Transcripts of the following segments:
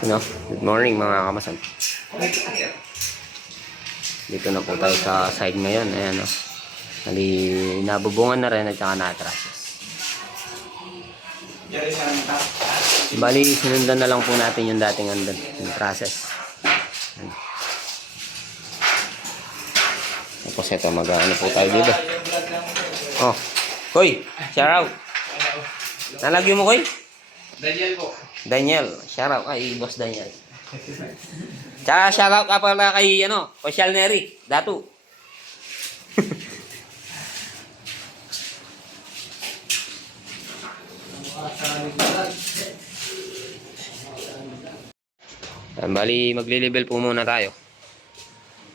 Ano? Good morning mga kamasan. Dito na po tayo sa side ngayon. Ayan o. Nali, nabubungan na rin at saka na-atrasos. Bali, sinundan na lang po natin yung dating andun, yung process. Ayan. Tapos ito, mag-ano po tayo dito. Oh, Koy, shout out. Nalagyo mo, Koy? Daniel po. Daniel, shout out kay Boss Daniel. Tsaka shout out ka pala kay ano, Osyal Neri, Datu. Ah, Bali, magli-level po muna tayo.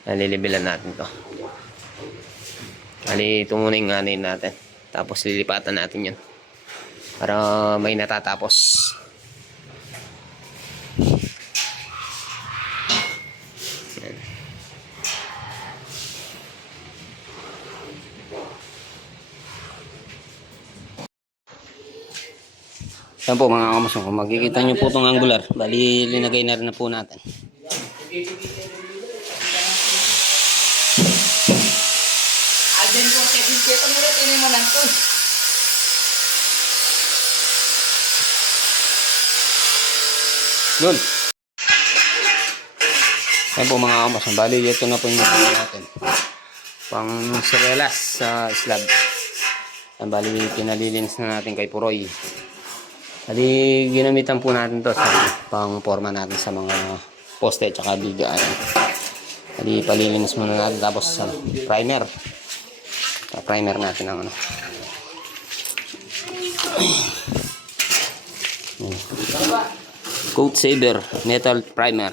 Nalilibelan natin to. Bali, ito muna yung natin. Tapos lilipatan natin yun. Para may natatapos. Yan po mga kamasong, kung makikita nyo po itong angular, bali linagay na rin na po natin. Alden po, Kevin mo rin, ini mo lang to. Dun! Yan po mga kamasong, bali ito na po yung natin natin. Pang serelas sa slab. Yan bali pinalilinis na natin kay Puroy. Bali ginamitan po natin to sa pang forma natin sa mga poste at saka bigaan. Bali palilinis muna natin tapos sa primer. Sa primer natin ang ano. Coat Saver Metal Primer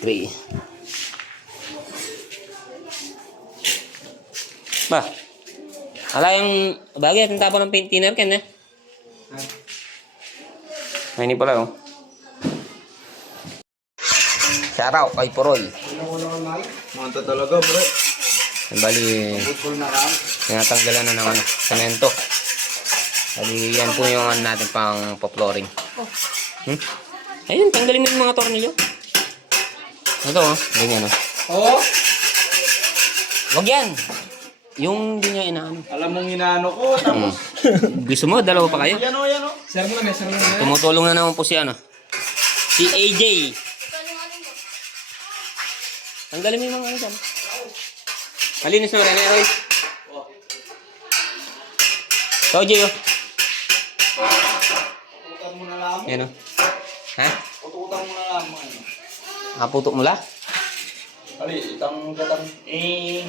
3 Ba? Ala yung bagay at tapon ng paint thinner ken eh. Ay, Hindi pala oh. Shout out kay Poroy. Manta talaga, bro. Bali, na tinatanggalan na ng ano, semento. Bali, yan po yung ano natin pang pa-flooring. Hmm? Ayun, tanggalin mo yung mga tornilyo. Ito oh, ganyan oh. Oo. Wag yan! Yung hindi niya inaano. Alam mong inaano ko. Hmm. Gusto mo, dalawa pa kayo? Yan o, yan o. Sir mo na, sir mo na. Tumutulong na naman po si ano. Si AJ. Tanggalin mo yung mga ano dyan. Malinis na rin, Roy. So, AJ, oh. Pututan mo na lang. Yan, oh. Ha? Pututan mo na lang. ano. Kaputok mo la? Ali, itang gatang. Eh.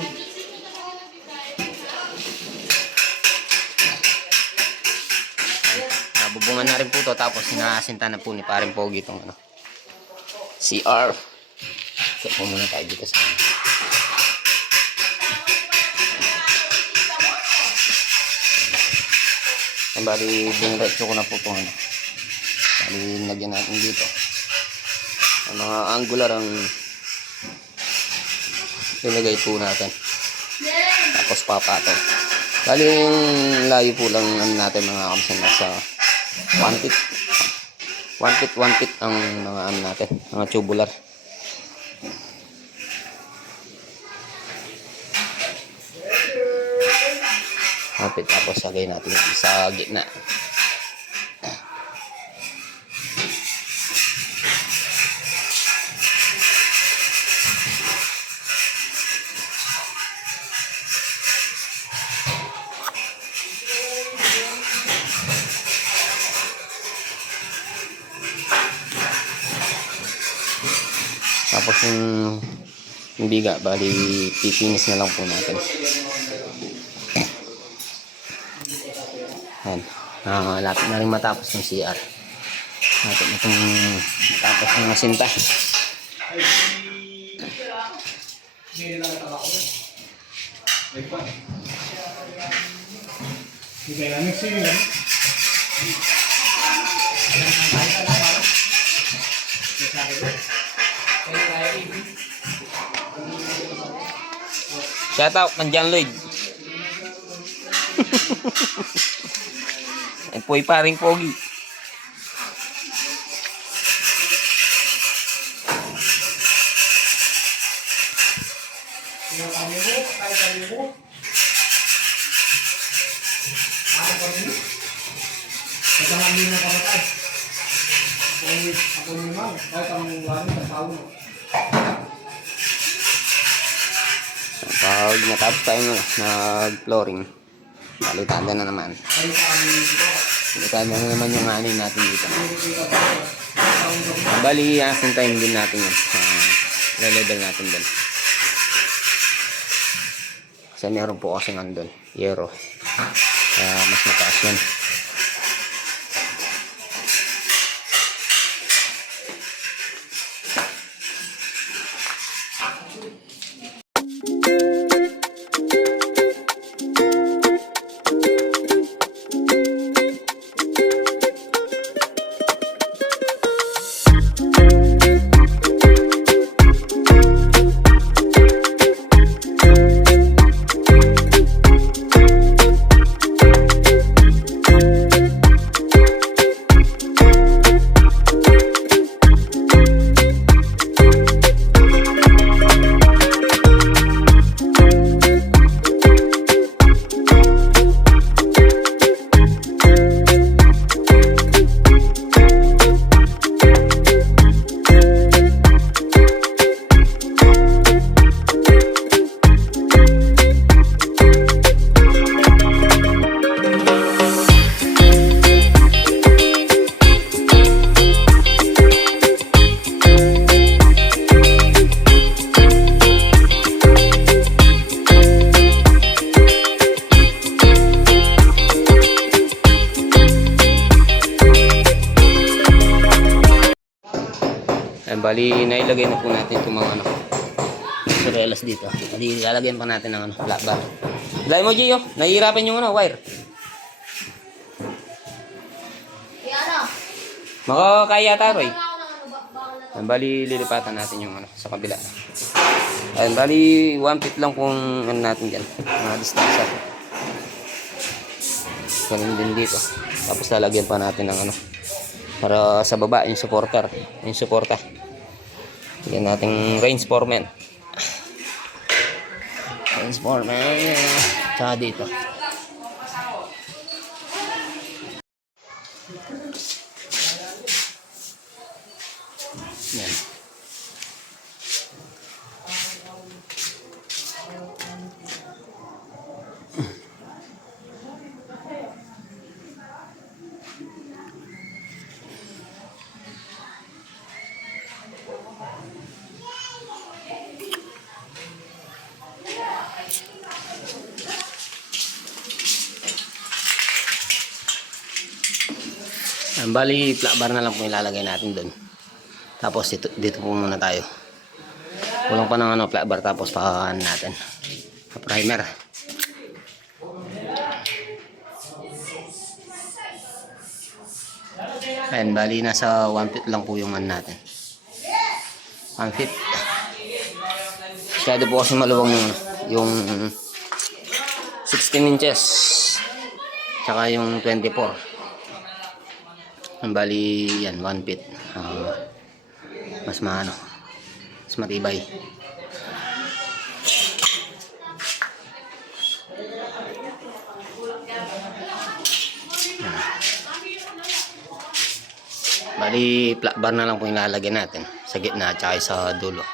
Nabubungan na rin po to tapos sinaasinta na po ni parin Pogi itong ano. CR. Kaya po tayo dito sa ano. Bali, diniretso ko na po itong ano. Bali, lagyan natin dito. Ang mga angular ang ilagay po natin. Tapos papatong. Bali, yung layo po lang ano natin mga kamsan nasa 1 feet. 1 feet, 1 feet ang mga ano natin, mga tubular. Kapit tapos sagay natin sa gitna. Tapos yung, biga, bali pipinis na lang po natin. Yan. Ah, lapit na rin matapos ng CR. Lapit na itong matapos ng sinta. Shout out kang John Lloyd. Yan po paring pogi. Ito ang hindi na kapatay. Ako naman, kahit ang wala ng tao. Pag natapos tayo na, nag-flooring, balitada na naman. Balitada na naman yung anin natin dito. Bali, asin time din natin yun. Uh, level natin doon. Kasi meron po kasi nga yero. Kaya mas mataas yan. Ayan, bali, nailagay na po natin itong mga ano, surelas dito. Bali, lalagyan pa natin ng ano, flat bar. Dahil mo, Gio, nahihirapan yung ano, wire. Makakaya ng ano, ba- bawal na to. Ayan, bali, lilipatan natin yung ano, sa kabila. Ayan, bali, one feet lang kung ano natin dyan. Mga distansya. Ganun din dito. Tapos lalagyan pa natin ng ano, para sa baba, yung supporter. Yung supporta. Yan nating range foreman. Range foreman. Tsaka dito. Bali, flat bar na lang po ilalagay natin doon. Tapos dito, dito po muna tayo. Kulang pa ng ano, flat bar tapos pakaan natin. Pa-primer. Ayan, bali nasa 1 feet lang po yung ano natin. 1 feet. Masyado po kasi maluwang yung, yung 16 inches. Tsaka yung 24. Bali yan, 1 feet. Ah, mas maano, mas matibay. Bali, flat bar na lang po ilalagay natin sa gitna at sa dulo.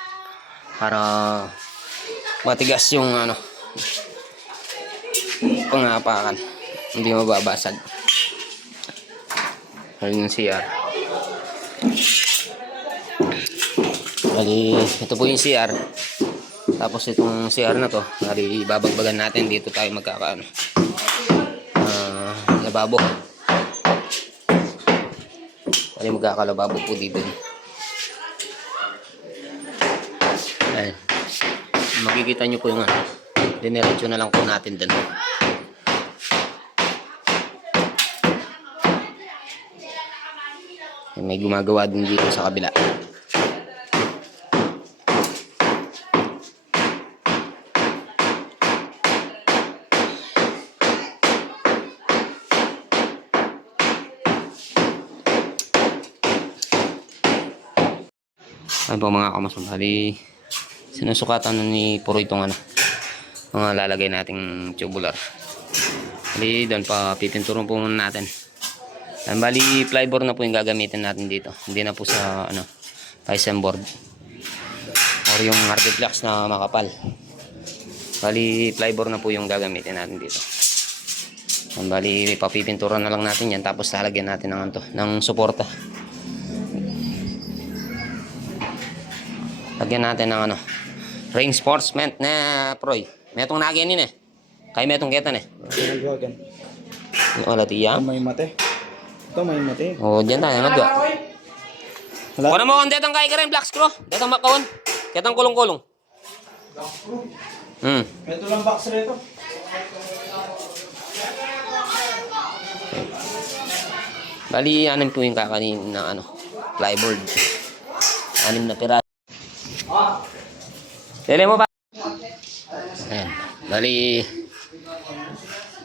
Para matigas yung ano, pangapakan. Hindi mababasag. Ayun yung CR. Bali, ito po yung CR. Tapos itong CR na to, bali babagbagan natin dito tayo magkakaano. Ah, lababo. Bali magkakalababo po dito. Ayun. Makikita nyo po yung ano. Dinerecho na lang po natin dun. May gumagawa din dito sa kabila. Ano po mga kamas, bali sinusukatan na ni Puro itong ano, mga lalagay nating tubular. Bali, doon pa pipinturon po muna natin. Ang bali, plyboard na po yung gagamitin natin dito. Hindi na po sa, ano, Tyson board. Or yung Artiflex na makapal. Bali, plyboard na po yung gagamitin natin dito. Ang bali, papipinturan na lang natin yan. Tapos lalagyan natin ng, ano, ng suporta. Lagyan natin ng ano, reinforcement na proy. Metong nagin eh. Kaya metong ketan eh. Wala tiya. may mate. Ito may mate. O, dyan tayo. Magwa. Wala. Kuha mo kung detang kaya ka rin, black screw. Detang makawon. Ketang kulong-kulong. Hmm. Ito lang box rito. Bali, anim po yung kakanin na ano, plyboard. Anim na piraso. Dili mo ba? Ayan. Bali,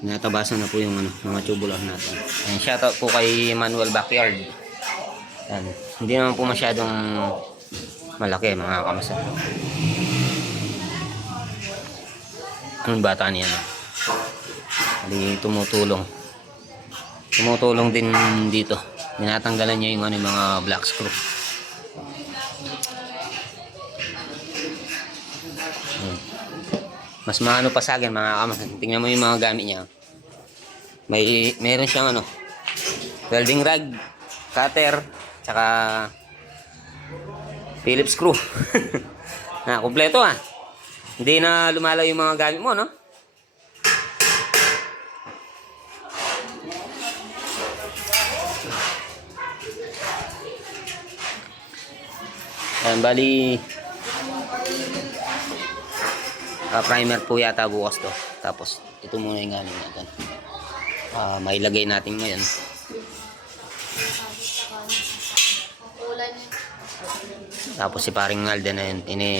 natabasan na po yung ano, mga tubular natin. Ayan, shoutout po kay Manuel Backyard. Ayan. Hindi naman po masyadong malaki mga kamasa. Ang bata niya na. Bali, tumutulong. Tumutulong din dito. Tinatanggalan niya yung ano, yung mga black screw. Mas maano pa sa akin mga kamas. Tingnan mo yung mga gamit niya. May meron siyang ano welding rag, cutter, tsaka Phillips screw. na kompleto ah. Hindi na lumalaw yung mga gamit mo, no? Ayan, bali ah, primer po yata bukas to. Tapos ito muna yung gamit natin. Ah, mailagay natin ngayon. Tapos si paring Alden na yun, ini,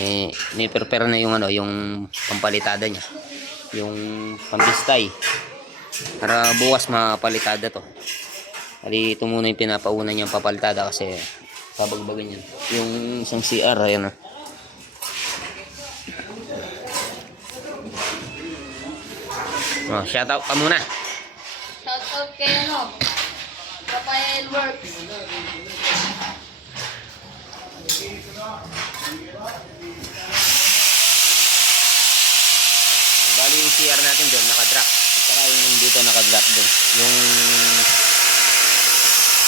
ini-prepare na yung ano, yung pampalitada niya. Yung pambistay. Para bukas mapalitada to. Kali ito muna yung pinapauna niyang papalitada kasi babagbagan yan. Yung isang CR, ayan na. Oh, shout out ka muna. Shout out kay ano, Rafael Works. Bali yung CR natin doon, naka-drop. At saka yung dito naka-drop doon. Yung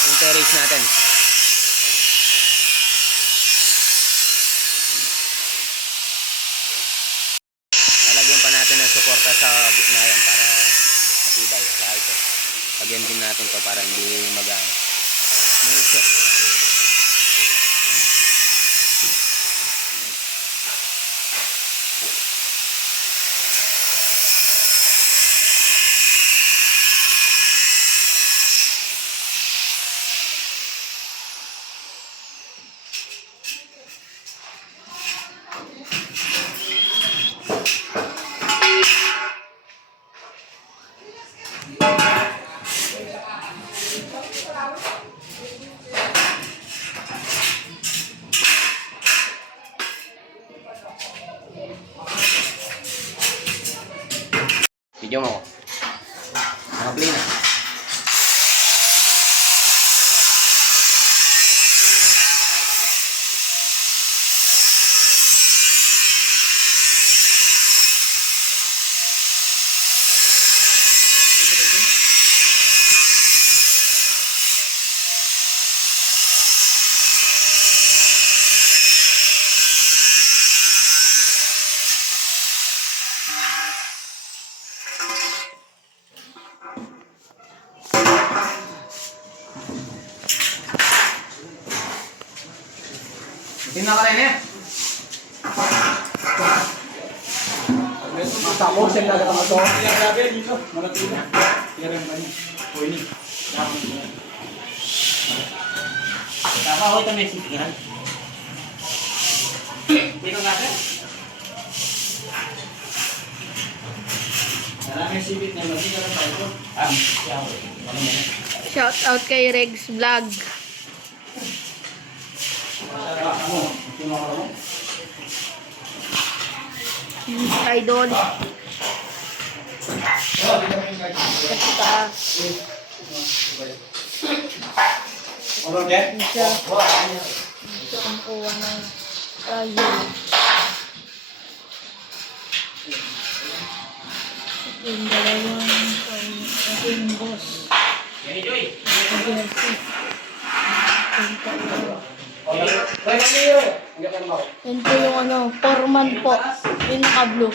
yung terrace natin. Lalagyan pa natin ng suporta sa gitna yan para matibay sa ito. Lagyan din natin to para hindi mag きま。Uy ni. Tama ako ito may sitiran. Sino nga ka? Shout out kay Regs Vlog. Mo? Idol. Sa taas. Ano, siya. Hindi siya kumukuha ng tayo. Yung dalawang ating boss. Yan, tatlo. Yan po yung ano, foreman po. Yung naka-blue.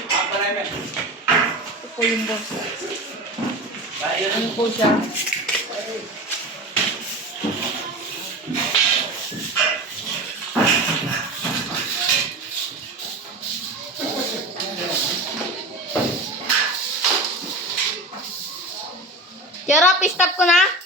Po yung boss. Ano po siya? Kira, stop ko na.